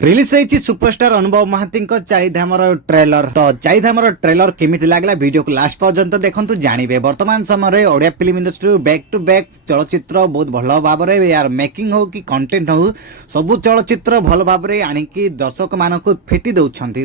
Release होइछि superstar अनुभव Mahanti चारिधामर trailer. तो चारिधामर trailer केमिति लागला वीडियो को लास्ट पर्यंत देखंतु जानिबे। वर्तमान समय Odia film industry back to back चलचित्र बहुत भल भाव में यार मेकिंग हो कि कंटेंट हो सबु चलचित्र भल भाव में आनिकी दर्शक मानक फेटी दउछंती।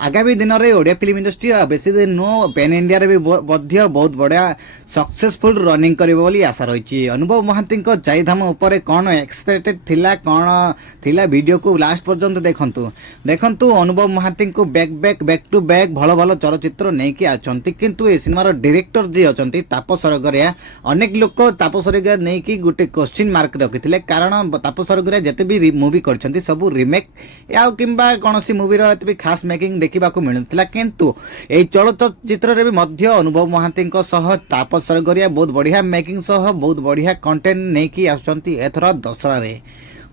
आगामी दिन में ओडिया फिल्म इंडस्ट्री बेसी दिन नो पेन इंडिया रे भी बहुत बढ़िया सक्सेसफुल रनिंग करिवो बोली आशा रही। अनुभव महांती चारिधाम उपरे कौन एक्सपेक्टेड थिला कौन थिला वीडियो को लास्ट पर्यंत देखंतु अनुभव महांती को बैक टू बैक भल भल चलचित्र नहीं आछंती। किंतु ए सिनेमार डायरेक्टर जी अछंती तापस सरगरिया अनेक लोक तापस सरगरिया नहीं कि गोटे क्वेश्चन मार्क रखिथिले कारण तापस सरगरिया जते भी मूवी करछंती सब रीमेक या किंबा कोनोसी मूवी रो एते भी खास मेकिंग देखिबा को मिलुतला। किंतु ए चलचित्र रे भी मध्य अनुभव महांती सह तापस सरगरिया बहुत बढ़िया मेकिंग सह बहुत बढ़िया कंटेंट नहीं कि आछंती। एथरा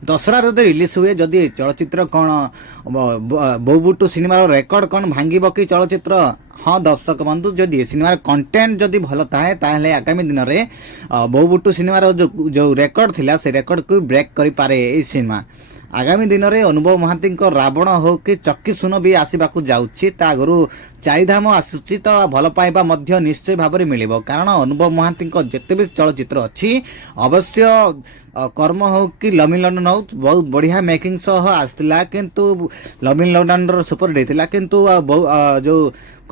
दशहरा रिलीज हुए जदि चलचित्र कौन बोबुटू सिनेमार रेकर्ड कौन भांगिब कि चलचित्र। हाँ दर्शक बंधु जदि सिनेमार कंटेंट जदि भल थाए ताहले आगामी दिन में बोबुटू सिनेमार जो रेकर्ड थिला से रेकर्ड को ब्रेक करि पारे ए सिनेमा। आगामी दिन में अनुभव महांती रावण हो कि चक्की सुन भी आसवाक जाऊँगी आगु चारिधाम आसूची तो भल पाइबा मध्य निश्चय भाव में मिलिबो कारण अनुभव महांती जिते भी चलचित्र अच्छी अवश्य कर्म हो कि लव इन लंडन हो बहुत बढ़िया मेकिंग सह आसला। किंतु love in London super hit था किंतु जो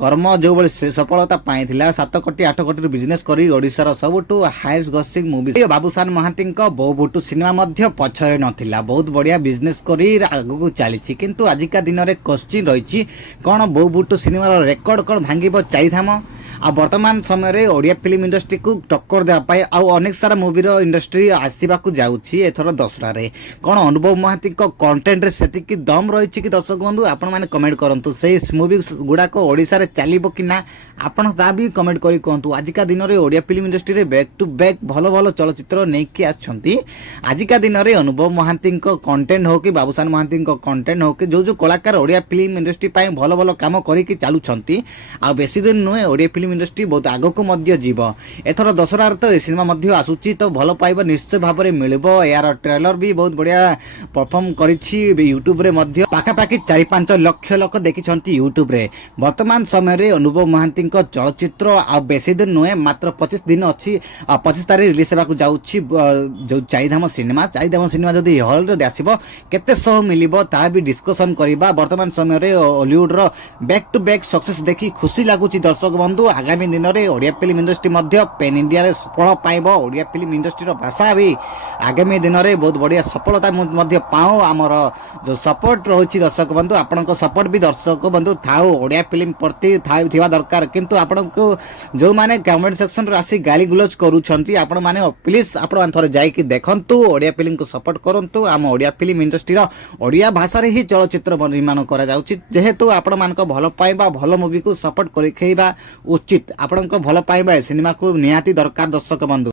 कर्म जो बड़ी सफलता पाई 7 कोटी 8 कोटी बिजनेस करी ओडिशार सबुठु highest grossing movie बाबूसान Mahanti बोबुटू cinema मध्य पछरे नथिला बहुत बढ़िया बिजनेस करी आगु चली। किंतु आजिका दिन में क्वेश्चन रही कौन बोबुटू सिनेमार रेकर्ड कौन भांगिब चारिधाम आ वर्तमान समय ओडिया फिल्म इंडस्ट्री को टक्कर देवाई अनेक सारा मूवी इंडस्ट्री आसवाक जाऊँगी एथर दशहरा कौन अनुभव महांती कंटेंट से दम रही कि दर्शक बंधु आपण मैंने कमेंट करूँ से मूवी गुड़ाक ओडिशा रे चलिबो कि ना आपण ता भी कमेंट करी कहतु। आजिका दिन में ओडिया फिल्म इंडस्ट्री रे बैक टू बैक भल भल चलचित्र नहीं आछंती। आजिका दिन में अनुभव महांती कंटेंट हो कि बाबूसान महांती कंटेंट हो कि जो कलाकार ओडिया फिल्म इंडस्ट्री पाई भल भल काम करिकि चालुछंती आ बेसी दिन नुहे ओडिया फिल्म इंडस्ट्री बहुत आगक मध्य जीव। एथर दशहरा तो ए सिनेमा मध्य आसुची तो भल पाइबा निश्चय भाव में मिलिबो। यार ट्रेलर भी बहुत बढ़िया परफॉर्म करिछि यूट्यूब रे मध्य पाखापाखि 4-5 लक्ष लोक देखिछंती यूट्यूब रे। वर्तमान समय अनुभव महांती चलचित्र आ बेसी दिन नुहे मात्र 25 दिन अच्छी 25 तारीख रिलीज होगा जाऊँगी जो चारिधाम सिनेमा जदि हॉल रे आसीबो केते सह मिलिबो ता भी डिस्कशन करबा। वर्तमान समय हॉलीवुड रो बैक टू बैक सक्सेस देखि खुशी लागुची दर्शक बंधु। आगामी दिन में ओडिया फिल्म इंडस्ट्री मध्य पेन इंडिया रे सफल पाइबो। ओडिया फिल्म इंडस्ट्री रो भाषा भी आगामी दिन में बहुत बढ़िया सफलता मध्य पाओ। आमर जो सपोर्ट रही दर्शक बंधु आपन सपोर्ट भी दर्शक बंधु थाओ ओडिया फिल्म प्रति थिबा दरकार। किंतु आपन को जो माने कमेंट सेक्शन रे आसी गाली गुलज करूछंती आपण माने प्लीज आपण थोड़े जाई कि देखंतु ओडिया फिल्म को सपोर्ट करंतु। आम ओडिया फिल्म इंडस्ट्री रो ओडिया भाषा रे ही चलचित्र निर्माण करा जाउची जेहेतु आपण मान को भल पाइबा भल मूवी को सपोर्ट करिखेबा उचित। आपण को भल पाइबा सिनेमा को निहाती दरकार दर्शक बंधु।